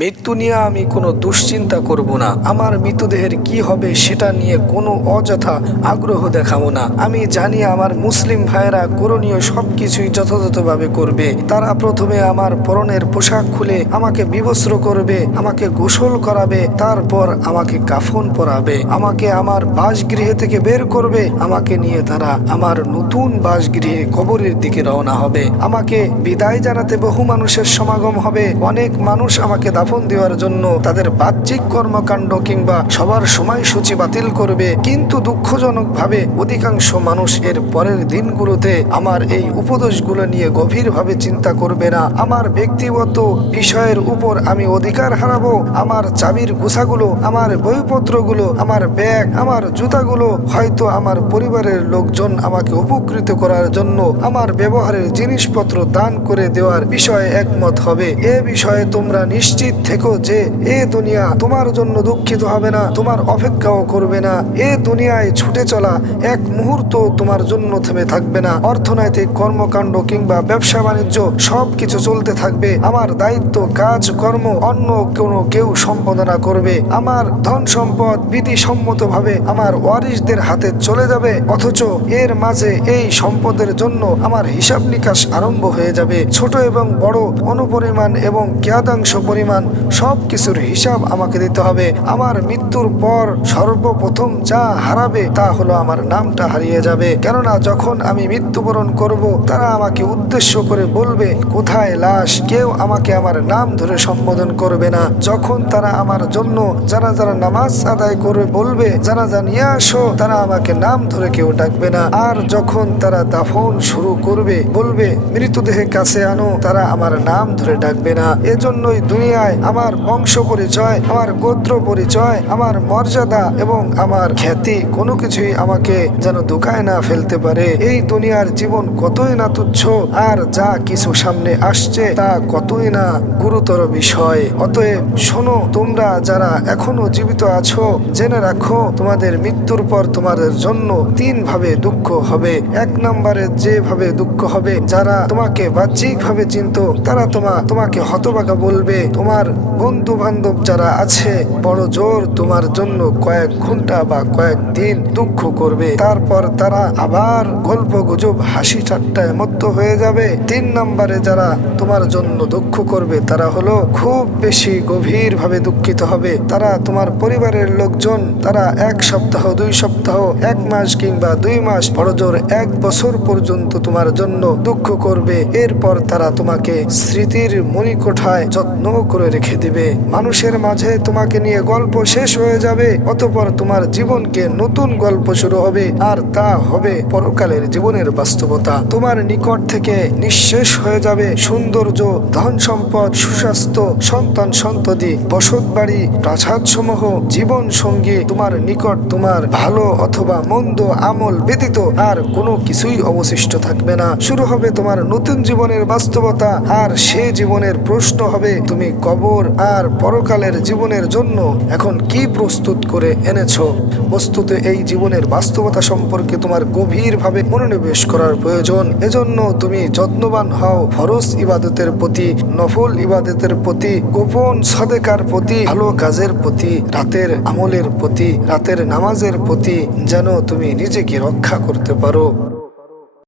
মৃত্যু নিয়ে আমি কোনো দুশ্চিন্তা করব না। আমার মৃতদেহের কি হবে সেটা নিয়ে কোনো অযথা আগ্রহ দেখাবো না। আমি জানি আমার মুসলিম ভাইয়েরা করণীয় সবকিছুই যথাযথভাবে করবে। তারা প্রথমে আমার পরনের পোশাক খুলে আমাকে বিবস্ত্র করবে, আমাকে গোসল করাবে, তারপর আমাকে কাফন পরাবে, আমাকে আমার বাসগৃহে থেকে বের করবে, আমাকে নিয়ে তারা আমার নতুন বাসগৃহে কবরের দিকে রওনা হবে। আমাকে বিদায় জানাতে বহু মানুষের সমাগম হবে। অনেক মানুষ আমাকে দাফন দেওয়ার জন্য তাদের বাহ্যিক কর্মকাণ্ড কিংবা সবার সময়সূচি বাতিল করবে। কিন্তু দুঃখজনকভাবে অধিকাংশ মানুষ এর পরের দিনগুলোতে আমার এই উপদেশগুলো নিয়ে গভীরভাবে চিন্তা করবে না। আমার ব্যক্তিগত বিষয়ের উপর আমি অধিকার হারাবো। আমার চাবির গুছাগুলো, আমার বইপত্রগুলো, আমার ব্যাগ, আমার জুতাগুলো হয়তো আমার পরিবারের লোকজন আমাকে উপকৃত করার জন্য আমার ব্যবহারের জিনিসপত্র দান করে দেওয়ার বিষয়ে একমত হবে। এ বিষয়ে তোমরা নিশ্চিত থেকো যে এ দুনিয়া তোমার জন্য দুঃখিত হবে না, তোমার অপেক্ষাও করবে না। এ দুনিয়ায় ছুটে চলা এক মুহূর্ত তোমার জন্য থেমে থাকবে না। অর্থনৈতিক কর্মকাণ্ড কিংবা ব্যবসা বাণিজ্য সব কিছু চলতে থাকবে। আমার দায়িত্ব, কাজ, কর্ম অন্য কোনো কেউ সম্পাদনা করবে। আমার ধন সম্পদ বিধিসম্মতভাবে আমার ওয়ারিসদের হাতে চলে যাবে, অথচ এর মাঝে এই সম্পদের জন্য আমার হিসাব নিকাশ আরম্ভ হয়ে যাবে। ছোট এবং বড় অনুপরিমাণ এবং জ্ঞাতাংশ পরিমাণ সব কিছুর হিসাব আমাকে দিতে হবে। আমার মৃত্যুর পর সর্বপ্রথম যা হারাবে তা হলো আমার নামটা হারিয়ে যাবে। কেননা যখন আমি মৃত্যুবরণ করব, তারা আমাকে উদ্দেশ্য করে বলবে, কোথায় লাশ? কেউ আমাকে আমার নাম ধরে সম্বোধন করবে না। যখন তারা আমার জন্য যারা যারা নামাজ আদায় করে বলবে, যারা যা নিয়ে আসো, তারা আমাকে নাম ধরে কেউ ডাকবে না। আর যখন তারা দাফন শুরু করবে, বলবে, মৃতদেহের কাছে আনো, তারা আমার নাম ধরে ডাকবে না। এজন্যই দুনিয়ায় আমার বংশ পরিচয়, আমার গোত্র পরিচয়, আমার মর্যাদা এবং আমার খ্যাতি কোনো কিছুই আমাকে যেন দোকায় না ফেলতে পারে। এই দুনিয়ার জীবন কতই না তুচ্ছ, আর যা কিছু সামনে আসছে তা কতই না গুরুতর বিষয়। অতএব শোনো, তোমরা যারা এখনও জীবিত আছো, জেনে রাখো, তোমাদের মৃত্যুর পর তোমাদের জন্য তিন ভাবে দুঃখ হবে। এক নম্বরে যেভাবে দুঃখ হবে, যারা তোমাকে বাহ্যিক ভাবে চিনত, তারা তোমা, তোমাকে হতবাগা বলবে, তোমার বন্ধু বান্ধব যারা আছে, বড় জোর তোমার জন্য কয়েক ঘণ্টা বা কয়েক দিন দুঃখ করবে। তারপর তারা আবার গল্প গুজব হাসি ঠাট্টায় মত্ত হয়ে যাবে। তিন নম্বরে যারা তোমার জন্য দুঃখ করবে, তারা হলো খুব বেশি গভীর ভাবে দুঃখিত হবে। তারা তোমার পরিবারের লোকজন, তারা এক সপ্তাহ, দুই সপ্তাহ, এক মাস কিংবা দুই মাস, বড় জোর এক বছর পর্যন্ত তোমার জন্য দুঃখ করবে। এরপর তারা তোমাকে স্মৃতির মণিকোঠায় যত্ন করে রেখে দিবে। মানুষের মাঝে তোমাকে নিয়ে গল্প শেষ হয়ে যাবে, অতপর তোমার জীবনকে নতুন গল্প শুরু হবে, আর তা হবে পরকালের জীবনের বাস্তবতা। তোমার নিকট থেকে নিঃশেষ হয়ে যাবে সৌন্দর্য, ধন সম্পদ, সুস্বাস্থ্য, সন্তান সন্ততি, বসত বাড়ি প্রাসাদ সমূহ জীবন সঙ্গী, তোমার নিকট তোমার ভালো অথবা মন্দ আমল ব্যতীত আর কোনো কিছুই অবশিষ্ট থাকবে না। শুরু হবে তোমার নতুন জীবনের বাস্তবতা, আর সে জীবনের প্রশ্ন হবে, তুমি কবর আর পরকালের জীবনের জন্য এখন কি প্রস্তুত করে এনেছো? বস্তুতে এই জীবনের বাস্তবতা সম্পর্কে তোমার গভীরভাবে মনোনিবেশ করার প্রয়োজন। এজন্য তুমি যত্নবান হও, ফরজ ইবাদতের প্রতি, নফল ইবাদতের প্রতি, গোপন সদেকার প্রতি, ভালো কাজের প্রতি, রাতের আমলের প্রতি, রাতের নামাজের প্রতি, যেন তুমি নিজেকে রক্ষা করতে পারো।